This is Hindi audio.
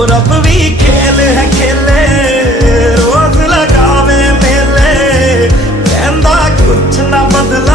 और अब भी खेल है खेले, रोज लगावे मेले, कहंदा कुछ ना बदला